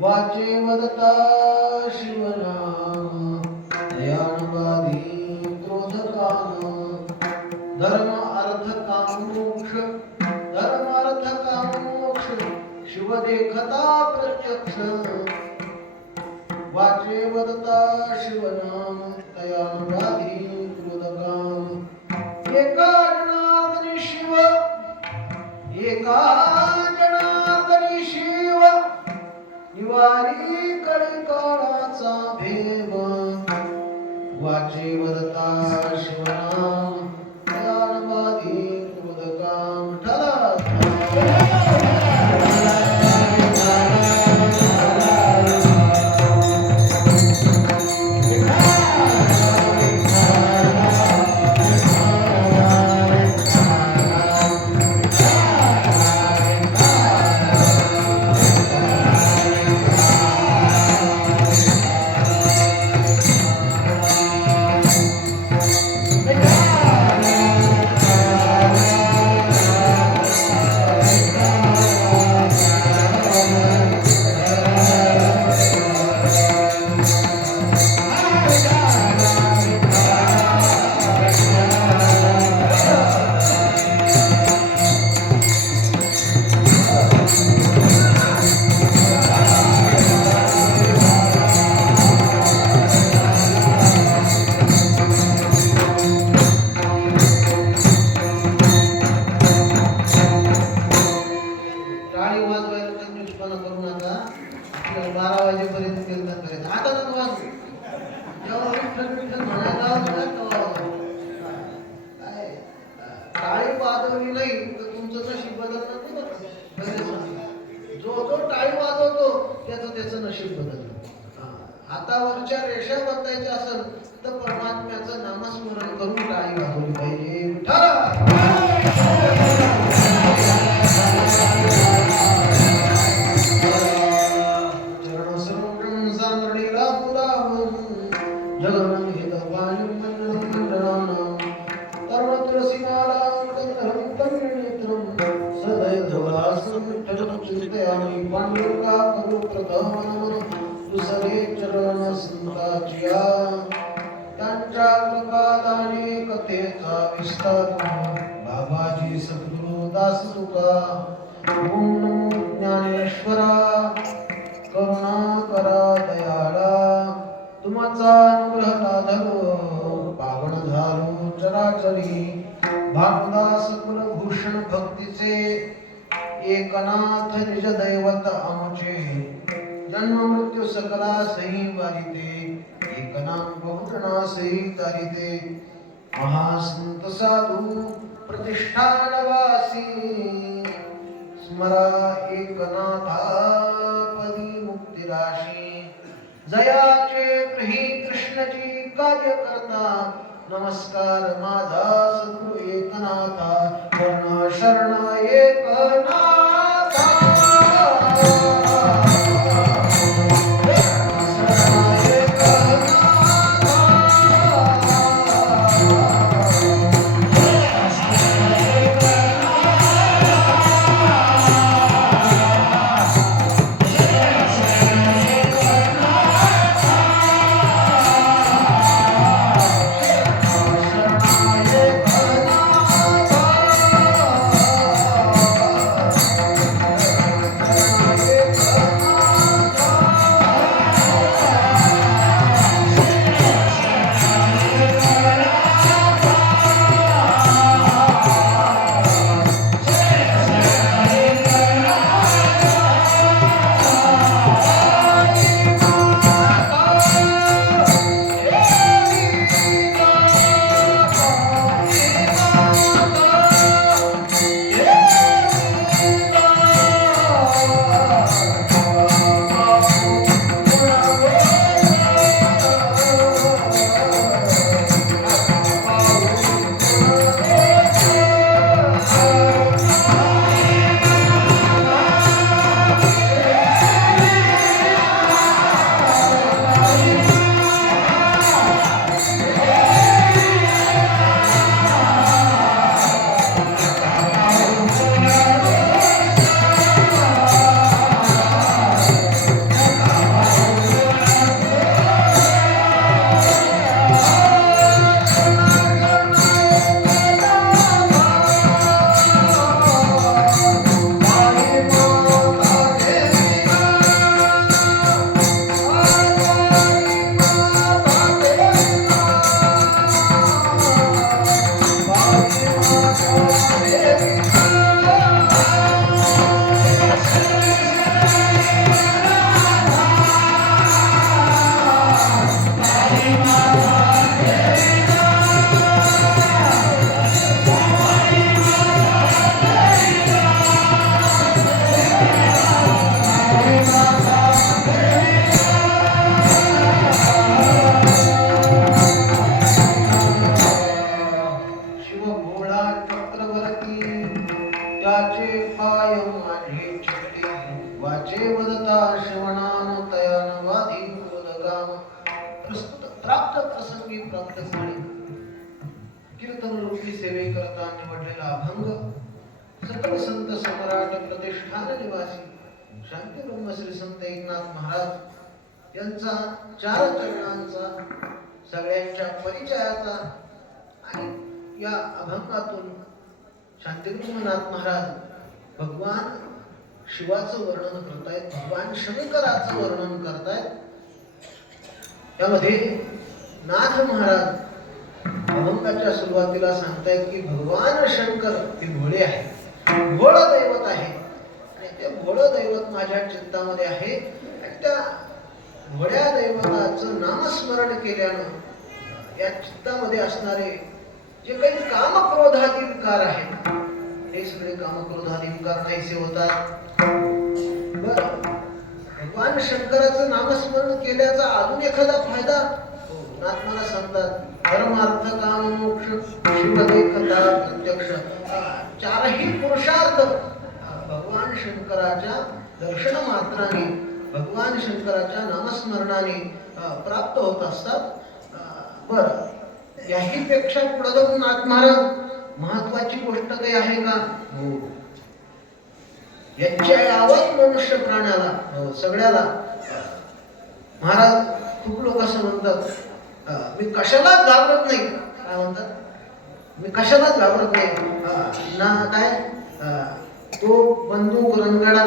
वाचे वदता शिवनाम दयानुवादी क्रोध काम धर्म अर्थ काम मोक्ष धर्म अर्थ काम मोक्ष शिव देखता प्रत्यक्ष वाचे वदता शिवनाम दयानुवादी क्रोध काम एका जनार्दनी शिव एका जनार्दनी शिव निवारी कळकाळाचा भेव वाचे वदता शिवनाम दयानुवादी क्रोध काम हातावरच्या रेषा बदलायच्या असेल तर परमात्म्याचं नामस्मरण करून टाळी वाजवली पाहिजे. चरणसरोजं सान्द्रणीरापुरावं जगनं हितवायुं मण्डलं मण्डलानां तरुणतुलसीमालां तन्नहं तन्नेत्रं सदैधवलासं विठ्ठलं चिन्तयामि पाण्डुरंगा करो प्रथमं दुसरे चरण संतांच्या त्यांच्या कृपादाने कथेचा विस्तार बाबाजी सद्गुरु दास तुका ओम नमो ज्ञानेश्वरा करुणा करा दयाळा तुमचा अनुग्रह लाधलो पावन झालो चराचरी भागदास कुलभूषण भक्तीचे एकनाथ निज दैवत आमचे जन्म मृत्यू सकला सही वारिते एकनाम बहुजना सही तारिते महासंत साधू प्रतिष्ठानवासी स्मरा एकनाथा पदी मुक्तिराशी जयाचे गृही कृष्णजी कार्य करता नमस्कार माझा सद्गुरु एकनाथा शरण शरण एकनाथा. करता निवडलेला अभंग सकल संत सम्राट प्रतिष्ठान निवासी शांती ब्रह्म श्री संत एकनाथ महाराज यांचा चार चरणांचा सगळ्यांच्या परिचयाचा आणि या अभंगातून शांतीब्रह्मनाथ महाराज भगवान शिवाचं वर्णन करतायत, भगवान शंकराचं वर्णन करतायत. यामध्ये नाथ महाराज अभंगाच्या सुरुवातीला सांगतायत की भगवान शंकर हे भोळे आहे, भोळ दैवत आहे आणि ते भोळ दैवत माझ्या चित्तामध्ये आहे आणि त्या भोळ्या दैवताचं नामस्मरण केल्यानं या चित्तामध्ये असणारे जे काही कामक्रोधादी विकार आहेत हे सगळे कामक्रोधादी विकार नाहीसे होतात. बरं, भगवान शंकराचं नामस्मरण केल्याचा अजून एखादा फायदा नाथ मला सांगतात. धर्मार्थ काम मोक्ष शिवदेकता प्रत्यक्ष चारही पुरुषार्थ भगवान शंकराच्या दर्शन मात्राने, भगवान शंकराच्या नामस्मरणाने प्राप्त होत असतात. बरं, याही पेक्षा पुढे जाऊन नाथ महाराज महत्वाची गोष्ट काही आहे का? हो, याच्या यावत मनुष्य प्राण्याला सगळ्याला महाराज खूप लोक असं म्हणतात मी कशालाच घाबरत नाही. काय म्हणतात? मी कशालाच घाबरत नाही ना. काय तो बंदूक रणगाडा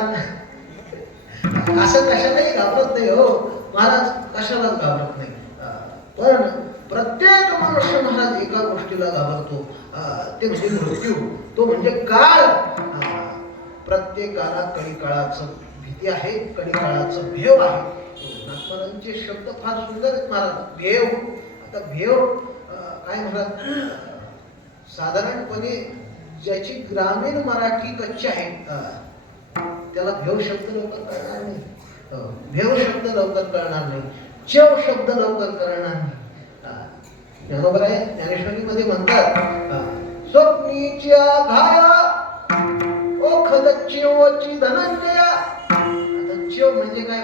असं कशालाही घाबरत नाही. हो महाराज कशालाच घाबरत नाही. पण प्रत्येक मनुष्य महाराज एका गोष्टीला घाबरतो, ते म्हणजे मृत्यू, तो म्हणजे काळ. प्रत्येकाला कडी काळाचं भीती आहे, कडी काळाचं भेव आहे. नाथमारांचे शब्द फार सुंदर आहेत महाराज. भेव, आता भेव काय महाराज, साधारणपणे ज्याची ग्रामीण मराठी कच्ची आहे त्याला भेव शब्द लवकर कळणार नाही, भेव शब्द लवकर कळणार नाही, चेव शब्द लवकर कळणार नाही. बरोबर आहे. ज्ञानेश्वरीमध्ये म्हणतात स्वप्नीच्या घाया ओखद चेवची धनंजया. आता चेव म्हणजे काय?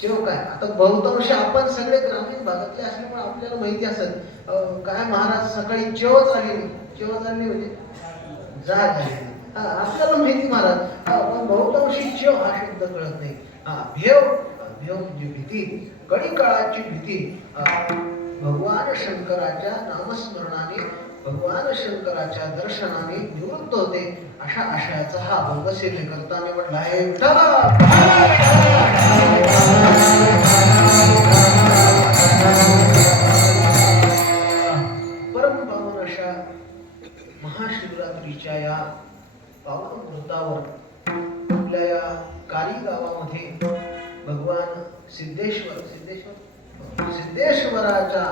चेव काय? आता बहुतांश आपण सगळे ग्रामीण भागातले असल्यामुळे आपल्याला माहिती असेल काय महाराज सकाळी चेवच आली नाही. चेवच आली म्हणजे जाग आली. आपल्याला माहिती महाराज, पण बहुतांशी चेव हा शब्द कळत नाही. भेव, भेव म्हणजे भीती, कडी काळाची भीती. भगवान शंकराच्या नामस्मरणाने, भगवान शंकराच्या दर्शनाने निवृत्त होते. अशा आशयाचा हा अभंग सेवेकरता निवडला आहे. परम पावन अशा महाशिवरात्रीच्या या पावन वृत्तावर आपल्या या कारी गावामध्ये भगवान सिद्धेश्वराच्या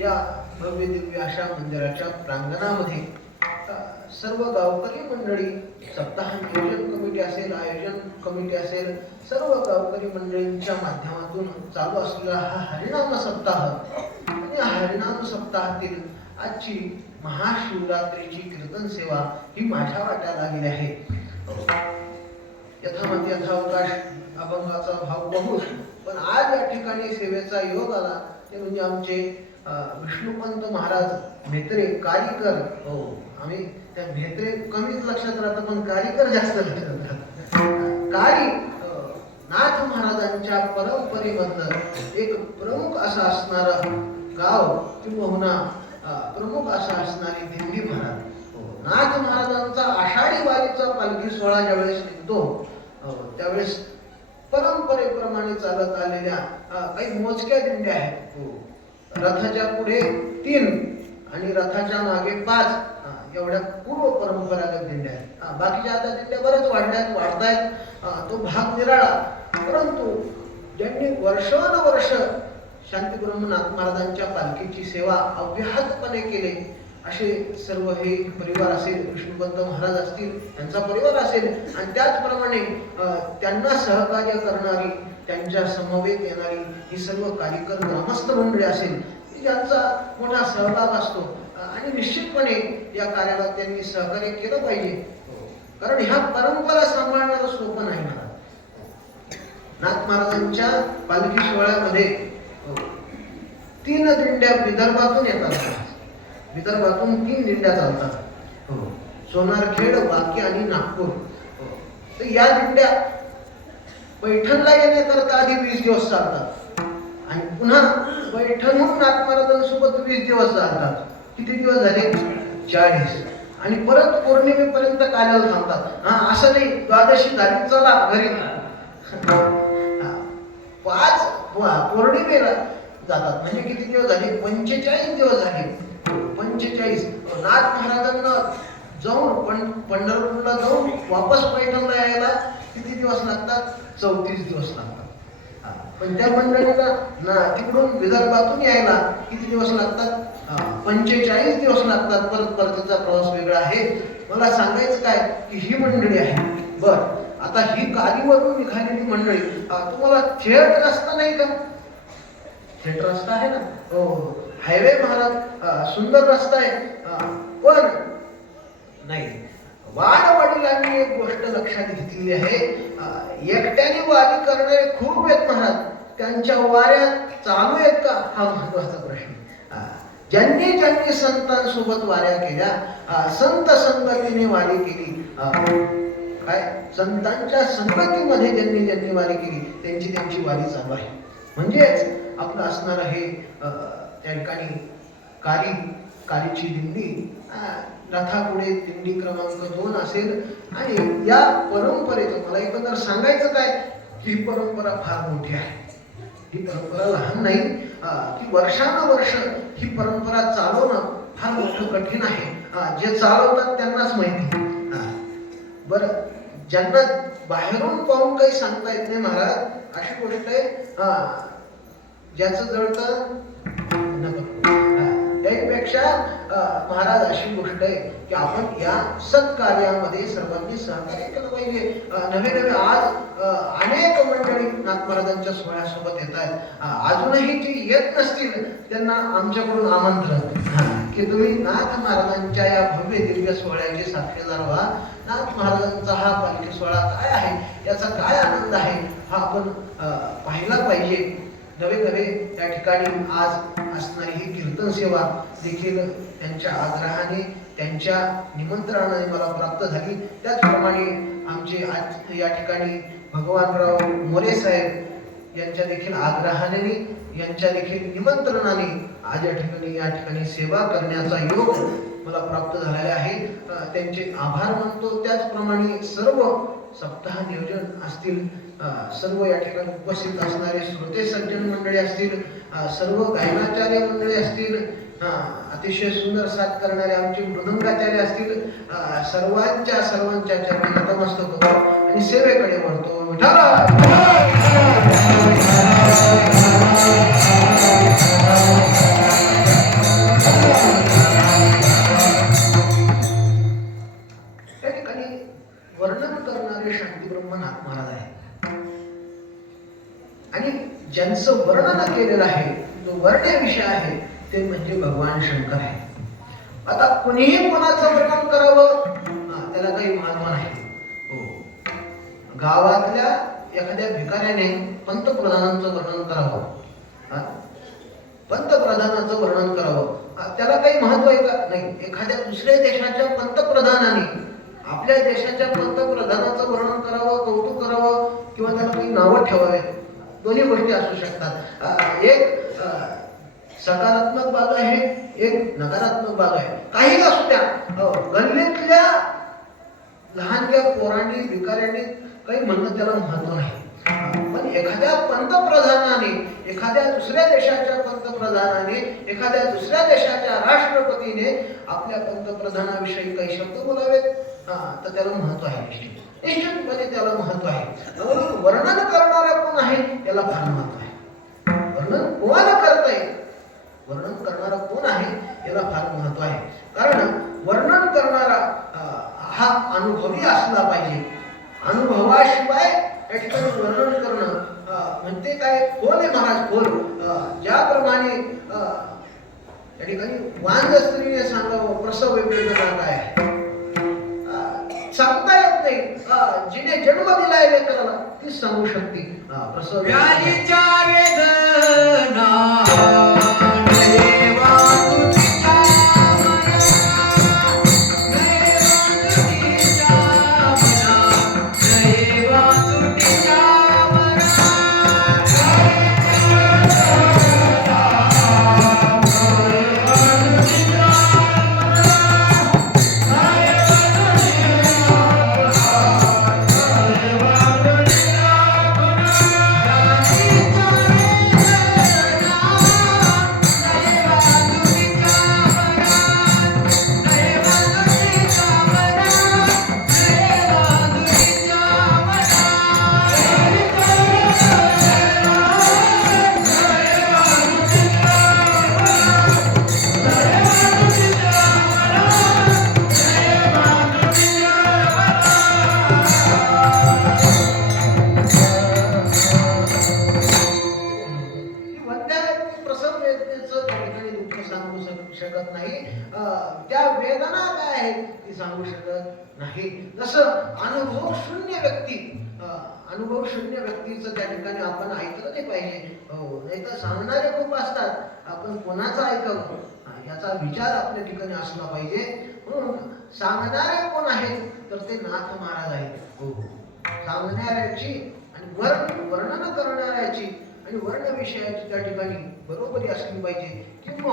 या भव्य दिव्य अशा मंदिराच्या प्रांगणामध्ये सर्व गावकरी मंडळी, सप्ताह नियोजन कमिटी असेल, आयोजन कमिटी असेल, सर्व गावकरी मंडळींच्या माध्यमातून चालू असलेला हा हरिनाम सप्ताह आणि हरिनाम सप्ताहातील आजची महाशिवरात्रीची कीर्तन सेवा ही माझ्या वाट्याला आलेली आहे. यथामती यथावकाश अभंगाचा भाव बघून, पण आज या ठिकाणी सेवेचा योग आला ते म्हणजे आमचे विष्णुपंत महाराज म्हेत्रे कारीकर. हो, आम्ही त्या म्हेत्रे कमीच लक्षात राहतं, पण कारीकर जास्त लक्षात राहतं. कारी नाथ महाराजांच्या परंपरेमधलं एक प्रमुख असं असणारं गाव किंवा प्रमुख असं असणारी दिंडी महाराज. नाथ महाराजांचा आषाढी वारीचा पालखी सोहळा ज्यावेळेस निघतो त्यावेळेस परंपरेप्रमाणे चालत आलेल्या काही मोजक्या दिंड्या आहेत. रथाच्या पुढे 3 आणि रथाच्या मागे 5 एवढ्या पूर्व परंपरागत दिंड्या आहेत. बाकीच्या आता दिंड्या बऱ्याच वाढतायत. तो भाग निराळा. परंतु ज्यांनी वर्षानुवर्ष शांतीब्रह्मनाथ महाराजांच्या पालखीची सेवा अव्याहतपणे केली असे सर्व हे परिवार असेल, विष्णुपंत महाराज असतील, त्यांचा परिवार असेल आणि त्याचप्रमाणे त्यांना सहकार्य करणारी, त्यांच्या समवेत येणारी ही सर्व कार्यकर ग्रामस्थ मंडळी असेल, ज्यांचा मोठा सहभाग असतो आणि निश्चितपणे या कार्याला त्यांनी सहकार्य केलं पाहिजे. कारण ह्या परंपरा सांभाळणारं सोपं नाही. नाथ महाराजांच्या पालखी सोहळ्यामध्ये 3 दिंड्या विदर्भातून येतात. विदर्भातून 3 दिंड्या चालतात. हो, सोनारखेड, वाकी आणि नागपूर. हो. तर या दिंड्या पैठणला येण्याकरता आधी 20 दिवस चालतात आणि पुन्हा पैठणहून नाथमहाराजांसोबत 20 दिवस चालतात. किती दिवस झाले? 40. आणि परत पौर्णिमेपर्यंत कार्याला थांबतात. असं नाही द्वादशी झाली चला घरी. 5 पौर्णिमेला जातात. म्हणजे किती दिवस झाले? 45 दिवस झाले. 45. नाथ महाराजांना जाऊन पंढरपूरला जाऊन वापस पैठणला यायला किती दिवस लागतात? 34 दिवस लागतात. पण त्या मंडळीला तिकडून विदर्भातून यायला किती दिवस लागतात? 45 दिवस लागतात. परतीचा प्रवास वेगळा आहे. मला सांगायचं काय की ही मंडळी आहे. बर, आता ही गाडीवरून निघालेली मंडळी, तुम्हाला थेट रस्ता नाही का? थेट रस्ता आहे ना? हो, हायवे महाराज, सुंदर रस्ता आहे. पण नाही, वाडवडिलांनी एक गोष्ट लक्षात घेतलेली आहे. एकट्याने वारी करणारे खूप आहेत महाराज, त्यांच्या वाऱ्या चालू आहेत का हा महत्वाचा प्रश्न. ज्यांनी संतांसोबत वाऱ्या केल्या, संत संगतीने वारी केली, काय संतांच्या संगतीमध्ये ज्यांनी वारी केली त्यांची वारी चालू आहे. म्हणजेच आपलं असणार आहे त्या ठिकाणी कालीची दिंडी, रथापुढे दिंडी क्रमांक 2 असेल. आणि या परंपरेचं मला एकंदर सांगायचं काय की ही परंपरा फार मोठी आहे. ही परंपरा लहान नाही, की वर्षानुवर्ष ही परंपरा चालवणं फार मोठं कठीण आहे. जे चालवतात त्यांनाच माहिती. बरं, ज्यांना बाहेरून पाहून काही सांगता येत नाही महाराज, अशी गोष्ट आहे. ज्याचं जळतं त्यापेक्षा महाराज अशी गोष्ट आहे की आपण या सत्कार्यामध्ये सर्वांनी सहकार्य केलं पाहिजे. नवे आज अनेक मंडळी नाथ महाराजांच्या सोहळ्यासोबत येत आहेत. अजूनही जी येत नसतील त्यांना आमच्याकडून आमंत्रण की तुम्ही नाथ महाराजांच्या या भव्य दिव्य सोहळ्याचे साक्षीदार व्हा. नाथ महाराजांचा हा पालखी सोहळा काय आहे, याचा काय आनंद आहे, हा आपण पाहिला पाहिजे. नवे त्या ठिकाणी आज असणारी ही कीर्तन सेवा देखील त्यांच्या आग्रहाने, त्यांच्या निमंत्रणाने मला प्राप्त झाली. त्याचप्रमाणे आमचे आज या ठिकाणी भगवानराव मोरे साहेब यांच्या देखील आग्रहाने, यांच्या देखील निमंत्रणाने आज या ठिकाणी सेवा करण्याचा योग मला प्राप्त झालेला आहे. त्यांचे आभार मानतो. त्याचप्रमाणे सर्व सप्ताह नियोजन असतील, सर्व या ठिकाणी उपस्थित असणारे श्रोते सज्जन मंडळी असतील, सर्व गायनाचार्य मंडळी असतील, अतिशय सुंदर साथ करणारे आमचे मृदंगाचार्य असतील, सर्वांच्या चरणी नतमस्तक होतो आणि सेवेकडे वळतो. त्या ठिकाणी वर्णन करणारे शांतीब्रह्म नाथ महाराज आहे. आणि ज्यांचं वर्णन केलेलं आहे, जो वर्ण्य विषय आहे, ते म्हणजे भगवान शंकर आहे. आता कुणीही कोणाचं वर्णन करावं त्याला काही महत्व नाही. हो, गावातल्या एखाद्या भिकाऱ्याने पंतप्रधानांचं वर्णन करावं, पंतप्रधानाचं वर्णन करावं, त्याला काही महत्व आहे का? नाही. एखाद्या दुसऱ्या देशाच्या पंतप्रधानाने आपल्या देशाच्या पंतप्रधानाचं वर्णन करावं, कौतुक करावं, किंवा त्याला काही नावं ठेवावे, दोन्ही गोष्टी असू शकतात. एक सकारात्मक बाजू आहे, एक नकारात्मक बाजू आहे. काही असू द्या, गल्लीतल्या लहानग्या पोरांनी भिकाऱ्यांनी काही म्हणणं त्याला महत्व नाही. पण एखाद्या पंतप्रधानाने, एखाद्या दुसऱ्या देशाच्या पंतप्रधानाने, एखाद्या दुसऱ्या देशाच्या राष्ट्रपतीने आपल्या पंतप्रधानाविषयी काही शब्द बोलावेत, तर त्याला महत्व आहे. निश्चितपणे त्याला महत्व आहे. वर्णन करणारा कोण आहे त्याला फार महत्व आहे. वर्णन कोणाला करता येईल, वर्णन करणारा कोण आहे याला फार महत्व आहे. कारण वर्णन करणारा हा अनुभवी असला पाहिजे. अनुभवाशिवाय या ठिकाणी वर्णन करणं म्हणते काय, खोल आहे महाराज, खोल. ज्याप्रमाणे या ठिकाणी वांज स्त्रीने सांगावं प्रसव वेदना काय सांगता येत नाही. जिने जन्म दिलाय लेकराला तीच सांगू शकते प्रसव वेदना. त्या वेदना काय आहेत ती सांगू शकत नाही. जसं अनुभव शून्य व्यक्तीचं त्या ठिकाणी आपण ऐकलं नाही पाहिजे. नाही तर सांगणारे खूप असतात, आपण कोणाचं ऐकावं याचा विचार आपल्या ठिकाणी असला पाहिजे. म्हणून सांगणारे कोण आहेत तर ते नाथ महाराज आहेत. सांगणाऱ्याची आणि वर्णन करणाऱ्याची आणि वर्ण विषयाची त्या ठिकाणी बरोबरी असली पाहिजे, किंवा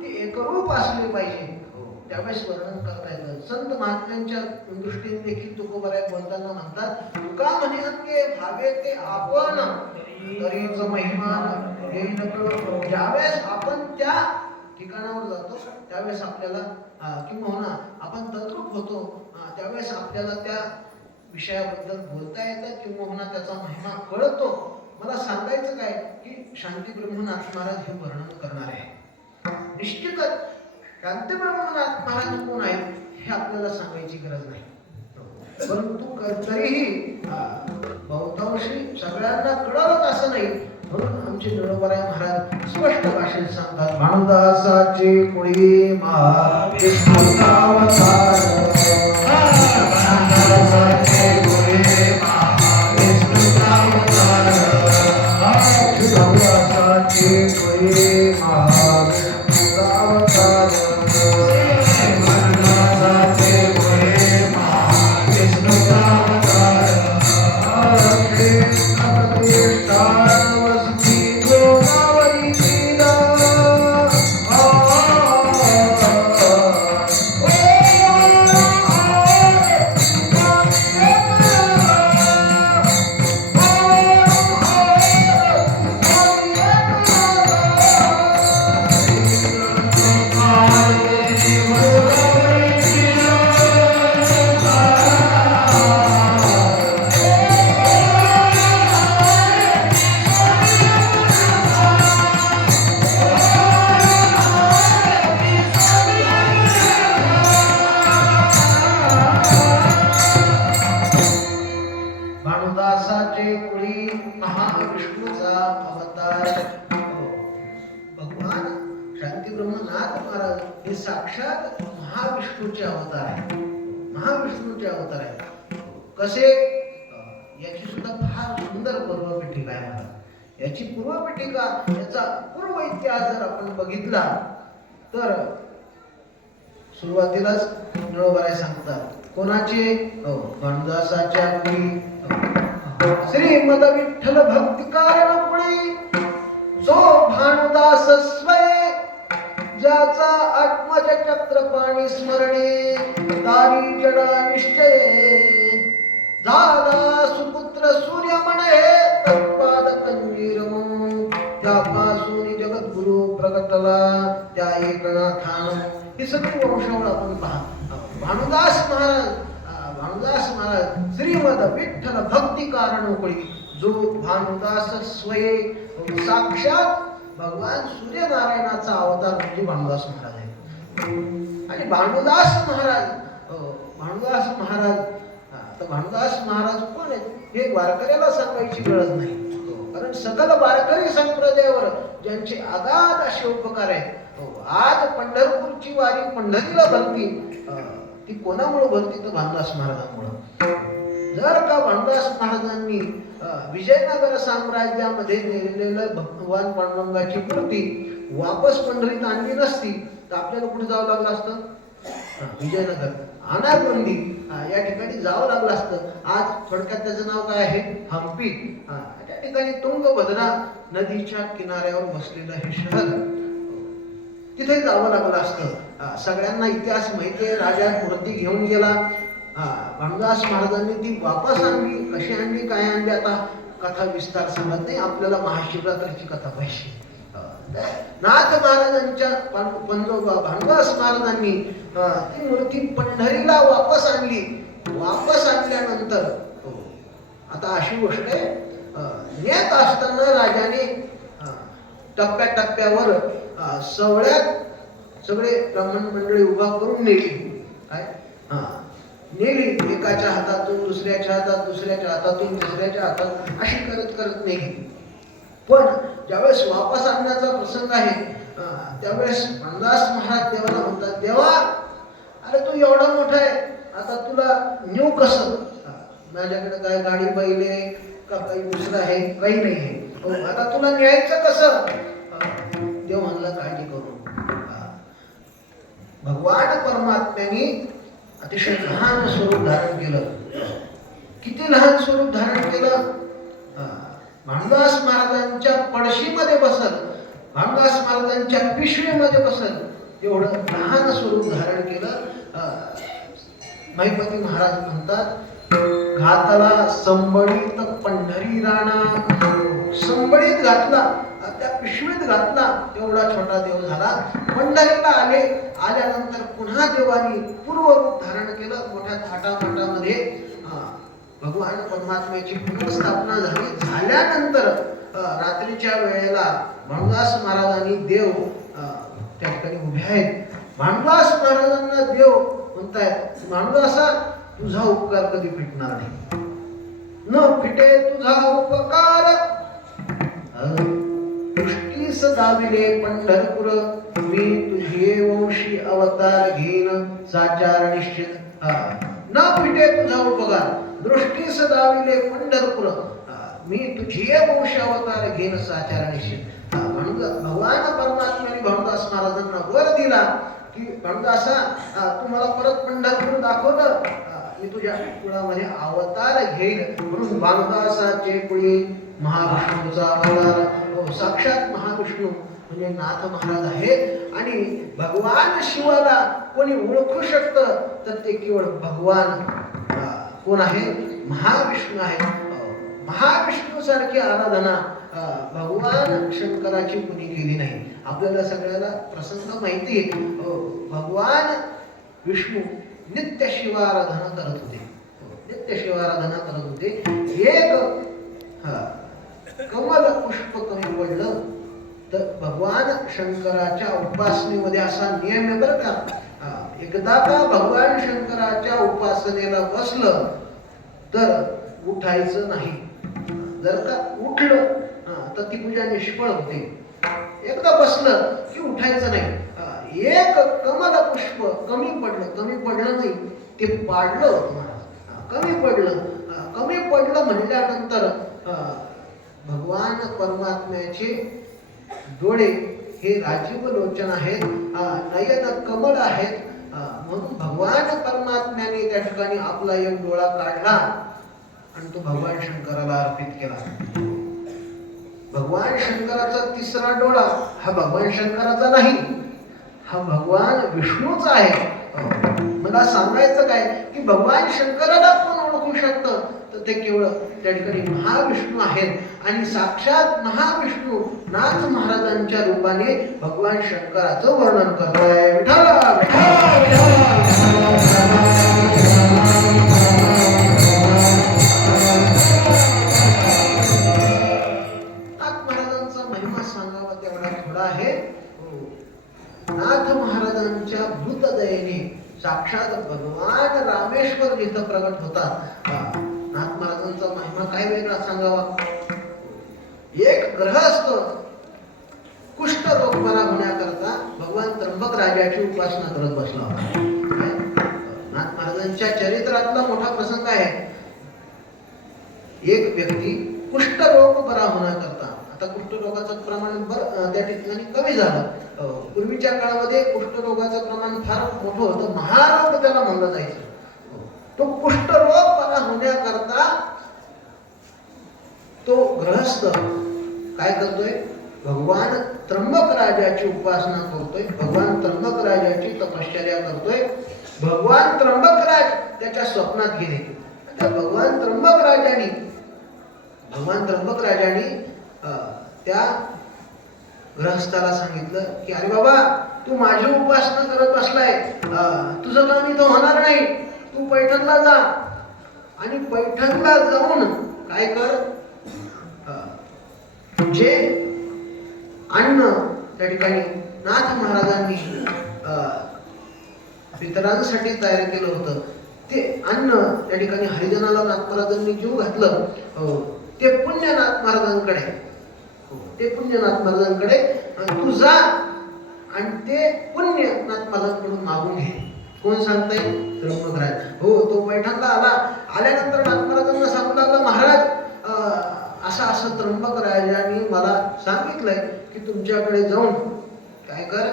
ती एकरूप असली पाहिजे. त्यावेळेस वर्णन करता येतं. संत महात्म्यांच्या दृष्टीने देखील तुकोबराय बोलताना म्हणतात, तुका म्हणे अंगे भावे ते आपण तरीच महिमान येईल कळो. ज्यावेळेस आपण त्या ठिकाणावर जातो त्यावेळेस आपल्याला किंवा आपण तद्रूप होतो, त्यावेळेस आपल्याला त्या विषयाबद्दल बोलता येतं किंवा त्याचा महिमा कळतो. मला सांगायचं काय की शांती ब्रह्मनाथ महाराज हे वर्णन करणार आहे. निश्चितच शांती ब्रह्मनाथ महाराज कोण आहेत हे आपल्याला सांगायची गरज नाही, परंतु तरीही बहुतांशी सगळ्यांना कळत असं नाही. म्हणून आमचे नळोबराय महाराज स्पष्ट भाषेत सांगतात, भानुदासाचे कुळी महाविष्णूचा अवतार. भगवान शांती ब्रह्मनाथ महाराज हे साक्षात महाविष्णूचे अवतार आहे. महाविष्णूचे अवतार आहे. कसे याची सुद्धा फार सुंदर पूर्वपीठिका आहे महाराज. याची पूर्वपीठिका, याचा पूर्व इतिहास जर आपण बघितला तर सुरुवातीलाच नळोबराय सांगतात कोणाचे, भानुदासाच्या मुली श्रीमद विठ्ठल भक्ती कारण पुढे जो भानुदास स्वये ज्याचा आत्मज चक्रपाणी स्मरणे दारी जडा निश्चये झाला सुपुत्र सूर्य म्हणे तत्पाद कंजीर त्यापासून जगद्गुरु प्रगटला त्या एकनाथान. ही सगळी वंशावळ आपण पहा. भानुदास महाराज श्रीमद विठ्ठल भक्ती कारण उकळी जो भानुदास स्वये साक्षात भगवान सूर्यनारायणाचा अवतार म्हणजे भानुदास महाराज आहे. आणि भानुदास महाराज कोण आहेत हे वारकऱ्याला सांगायची गरज नाही, कारण सकल वारकरी संप्रदायावर ज्यांचे अगाध असे उपकार आहेत. आज पंढरपूरची वारी पंढरीला भरती, ती कोणामुळे भरती तर भानुदास महाराजांमुळे. जर का भानुदास महाराजांनी विजयनगर साम्राज्यामध्ये नेलेलं भगवान पांडुरंगाची मूर्ती वापस पंढरीत आणली नसती तर आपल्याला कुठे जावं लागलं असतं? विजयनगर अनागोंदी या ठिकाणी जावं लागलं असतं. आज थोडक्यात त्याचं नाव काय आहे? हम्पी. त्या ठिकाणी तुंगभद्रा नदीच्या किनाऱ्यावर बसलेलं हे शहर, तिथे जावं लागलं असतं. सगळ्यांना इतिहास माहिती आहे. राजा मूर्ती घेऊन गेला, भानुदास महाराजांनी ती वापस आणली. कशी आणली, काय आणली, आता कथा विस्तार सांगत नाही. आपल्याला महाशिवरात्रीची कथा पाहिजे. नाथ महाराजांच्या भानुदास महाराजांनी ती मूर्ती पंढरीला वापस आणली. वापस आणल्यानंतर आता अशी गोष्ट आहे, नेत असताना राजाने टप्प्याटप्प्यावर सवळ्यात सगळे ब्राह्मण मंडळी उभा करून नेली. काय नेली, एकाच्या हातातून दुसऱ्याच्या हातात, दुसऱ्याच्या हातातून तिसऱ्याच्या हातात, अशी करत करत नेली. पण ज्यावेळेस वापस आणण्याचा प्रसंग आहे, त्यावेळेस रामदास महाराज देवाला म्हणतात, देवा अरे तू एवढा मोठा आहे, आता तुला नेऊ कसं? माझ्याकडे काय गाडी बैल आहे का काही दुसरं आहे? काही नाही आहे. आता तुला न्यायचं कसं? देव म्हणला काळजी करू. भगवान परमात्म्याने अतिशय लहान स्वरूप धारण केलं. किती लहान स्वरूप धारण केलं? भानुदास महाराजांच्या पडशीमध्ये बसत, भानुदास महाराजांच्या पिशवीमध्ये बसत एवढं लहान स्वरूप धारण केलं. महिपती महाराज म्हणतात, घातला संबळीत पंढरी राणा. संबळीत घातला, त्या पिशवीत घातला, एवढा छोटा देव झाला. पंढरीला आल्यानंतर पुन्हा देवानी पूर्वरूप धारण केलं. मोठ्या थाटामाटामध्ये भगवान परमात्म्याची पुनर्स्थापना झाल्यानंतर रात्रीच्या वेळेला भानुदास महाराजांनी देव त्या ठिकाणी उभे आहेत. भानुदास महाराजांना देव म्हणतायत, भानुदासा तुझा उपकार कधी फिटणार नाही, न फिटे तुझा उपकार. दृष्टीस दाविले पंढरपूर, मी तुझे वंशी अवतार घेईन साचार निश्चित. न फिटे तुझा उपकार, दृष्टीस दाविले पंढरपूर, मी तुझे वंश अवतार घेईन साचार निश्चित. भगवान परमात्म्याने भानुदास महाराजांना वर दिला की भानुदासा तुम्हाला परत पंढरपूर दाखवलं, मी तुझ्या कुळामध्ये अवतार घेईन. म्हणून भानुदासाचे कुळी महाविष्णूचा अवतार. साक्षात महाविष्णू म्हणजे नाथ महाराज आहेत. आणि भगवान शिवाला कोणी ओळखू शकतं तर ते केवळ भगवान कोण आहे? महाविष्णू आहे. महाविष्णू सारखी आराधना भगवान शंकराची कोणी केली नाही. आपल्याला सगळ्याला प्रसंग माहिती आहे. भगवान विष्णू नित्य शिवाराधना करत होते. नित्य शिवाराधना करत होते. एक कमल पुष्प कमी पडलं तर भगवान शंकराच्या उपासनेमध्ये असा नियम आहे बरं का. एकदा का भगवान शंकराच्या उपासनेला बसलं तर उठायचं नाही. जर का उठलं तर ती पूजा निष्फळ होते. एकदा बसलं की उठायचं नाही. एक कमल पुष्प कमी पडलं नाही, ते पाडलं होतं. कमी पडलं म्हणल्यानंतर भगवान परमात्म्याचे डोळे हे राजीव लोचन आहेत, नयन कमल आहेत. म्हणून भगवान परमात्म्याने त्या ठिकाणी आपला एक डोळा काढला आणि तो भगवान शंकराला अर्पित केला. भगवान शंकराचा तिसरा डोळा हा भगवान शंकराचा नाही, हा भगवान विष्णूचा आहे. मला सांगायचं काय की भगवान शंकराला कोण ओळखू शकतं तर ते केवळ त्या ठिकाणी महाविष्णू आहेत. आणि साक्षात महाविष्णू नाथ महाराजांच्या रूपाने भगवान शंकराचं वर्णन करतोय. नाथ महाराजांचा महिमा सांगावा तेवढा थोडा आहे. नाथ महाराजांच्या भूतदयेने साक्षात भगवान रामेश्वर जिथं प्रगट होतात. नाथ महाराजांचा महिमा काय वेगळा सांगावा. एक ग्रहस्थ कुष्ठरोग बरा होण्याकरता भगवान त्र्यंबक राजाची उपासना करत बसला होता. नाथ महाराजांच्या चरित्रातला मोठा प्रसंग आहे. एक व्यक्ती कुष्ठरोग बरा होण्याकरता, आता कुष्ठरोगाचं प्रमाण त्या ठिकाणी कमी झालं. पूर्वीच्या काळामध्ये कुष्ठरोगाचं प्रमाण फार मोठं होतं, महारोग त्याला म्हणलं जायचं. तो कुष्ठरोग बरा होण्याकरता तो ग्रहस्थ काय करतोय? भगवान त्र्यंबक राजाची उपासना करतोय, भगवान त्र्यंबक राजाची तपश्चर्या करतोय. भगवान त्र्यंबक राज त्याच्या स्वप्नात गेले. आता भगवान त्र्यंबक राजाने त्या गृहस्थाला सांगितलं की अरे बाबा, तू माझी उपासना करत बसलाय, तुझं काम इथं होणार नाही. तू पैठणला जा आणि पैठणला जाऊन काय कर, जे अन्न त्या ठिकाणी नाथ महाराजांनी पितरांसाठी तयार केलं होतं ते अन्न त्या ठिकाणी हरिजनाला नाथ महाराजांनी जीव घातलं, ते पुण्य नाथ महाराजांकडे तू जा आणि ते पुण्य नाथमालांकडून मागून घे. कोण सांगताय? त्र्यंबकराज. हो, तो पैठणला आल्यानंतर नाथमालांना सांगू लागला, महाराज असं असं त्र्यंबकराजांनी मला सांगितलंय की तुमच्याकडे जाऊन काय कर,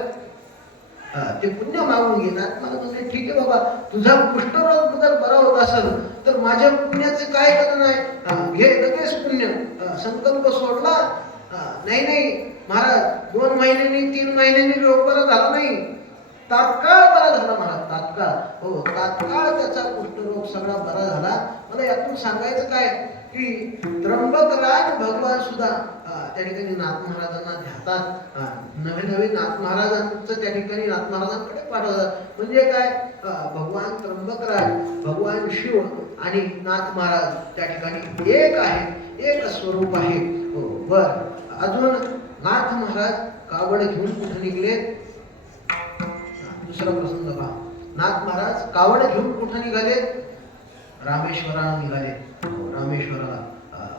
ते पुण्य मागून घे. नाथमाला म्हणजे ठीक आहे बाबा, तुझा कुष्ठरोग जर बरा होत असेल तर माझ्या पुण्याचे काय कारण आहे, घे लगेच पुण्य. संकल्प सोडला. नाही महाराज, 2 महिन्यांनी 3 महिन्यांनी रोग बरा झाला नाही, तात्काळ बरा झाला महाराज, तात्काळ. हो, तात्काळ त्याचा कुष्ठरोग सगळा बरा झाला. मला यातून सांगायचं काय की त्र्यंबकराज भगवान सुद्धा त्या ठिकाणी नाथ महाराजांना ध्यातात. नवे नाथ महाराजांचं त्या ठिकाणी नाथ महाराजांकडे पाठवतात. म्हणजे काय, भगवान त्र्यंबकराज, भगवान शिव आणि नाथ महाराज त्या ठिकाणी एक आहे, एक स्वरूप आहे. हो, बर. अजून नाथ महाराज कावड घेऊन कुठे निघले? दुसरा प्रसंग पहा. नाथ महाराज कावड घेऊन कुठे निघाले? रामेश्वराला निघाले. रामेश्वराला.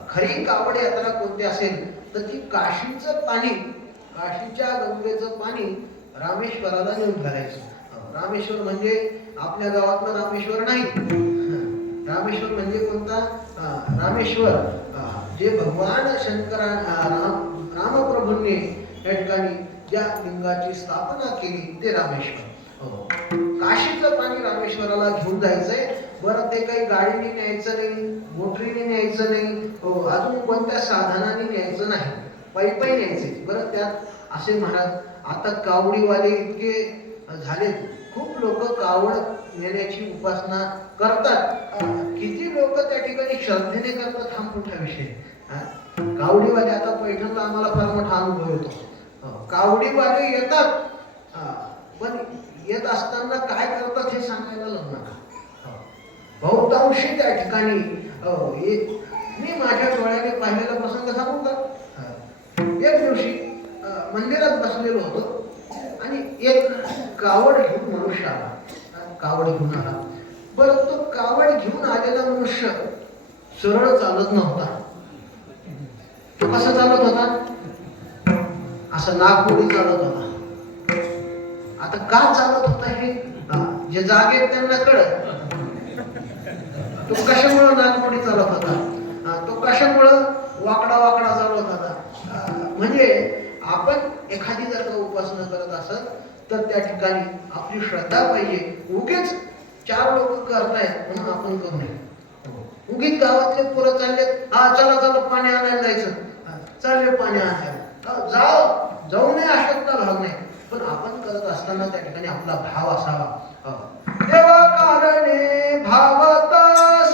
खरी कावड यात्रा कोणती असेल तर ती काशीचं पाणी, काशीच्या गंगेचं पाणी रामेश्वराला नेऊन घालायचं. रामेश्वर म्हणजे आपल्या गावातलं रामेश्वर नाही. रामेश्वर म्हणजे कोणता? रामेश्वर जे भगवान शंकरा रामप्रभूंनी या ठिकाणी ज्या लिंगाची स्थापना केली ते रामेश्वर. काशीचं पाणी रामेश्वराला घेऊन जायचंय. बरं, ते काही गाडीने न्यायचं नाही, मोटरीने न्यायचं नाही, अजून कोणत्या साधनाने न्यायचं नाही, पायी न्यायचे. बरं, त्यात असे महाराज आता कावडीवाले इतके झाले, खूप लोक कावड नेण्याची उपासना करतात. किती लोक त्या ठिकाणी श्रद्धेने करतात हा मोठा विषय. कावडीवाले आता पैठणला आम्हाला फार मोठा अनुभव येतो. कावडीवाले येतात, पण येत असताना काय करतात हे सांगायला लग्न. बहुतांशी त्या ठिकाणी मी माझ्या डोळ्याने पाहिलेला प्रसंग सांगू का? एक दिवशी मंदिरात बसलेलो होतो आणि एक कावड घेऊन मनुष्य आला. कावड घेऊन आला. बरं, तो कावड घेऊन आलेला मनुष्य सरळ चालत नव्हता. तो कसा चालत होता? असं नागपुडी चालत होता. आता का चालत होता हे जे जागे त्यांना कळत. तो कशामुळे नागपुडी चालत होता, तो कशामुळं वाकडा वाकडा चालत होता. म्हणजे आपण एखादी जर का उपासना करत असेल तर त्या ठिकाणी आपली श्रद्धा पाहिजे. उगीच 4 लोक करतायत म्हणून आपण करू नये. उगीच गावातले पोरं चाललेत, चला पाणी आणायला जायचं, चालले पाणी आणायला, जाऊ नये अशक्ता भाग नाही. पण आपण करत असताना त्या ठिकाणी आपला भाव असावा. देवा कारणे भावत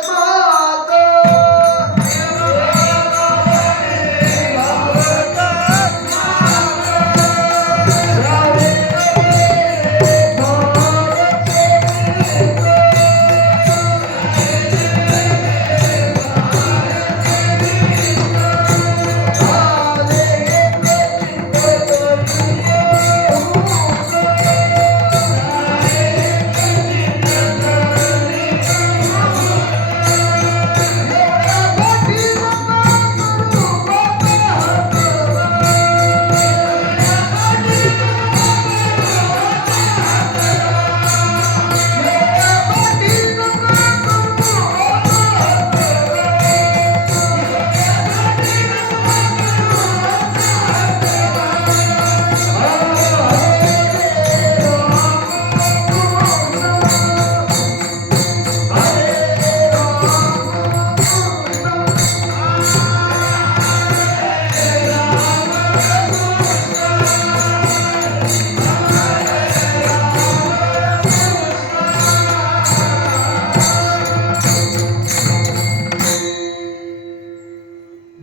स्मात,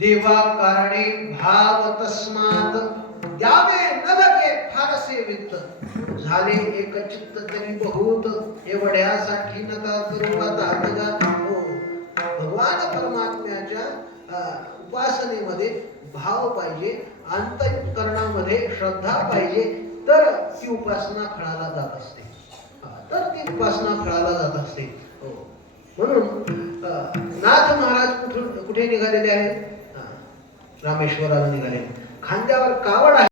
देवा कारणे भाव तस्मात, द्यावे न लगे फारसे वित्त, झाले एक चित्त तरी बहुत, एवढ्यासाठी नका करू आता तगा. हो, भगवान परमात्म्याच्या उपासनेमध्ये भाव पाहिजे, अंतःकरणामध्ये श्रद्धा पाहिजे, तर ती उपासना फळाला जात असते. म्हणून नाथ महाराज कुठे निघालेले आहेत? रामेश्वराला निघाले. खांद्यावर कावड आहे.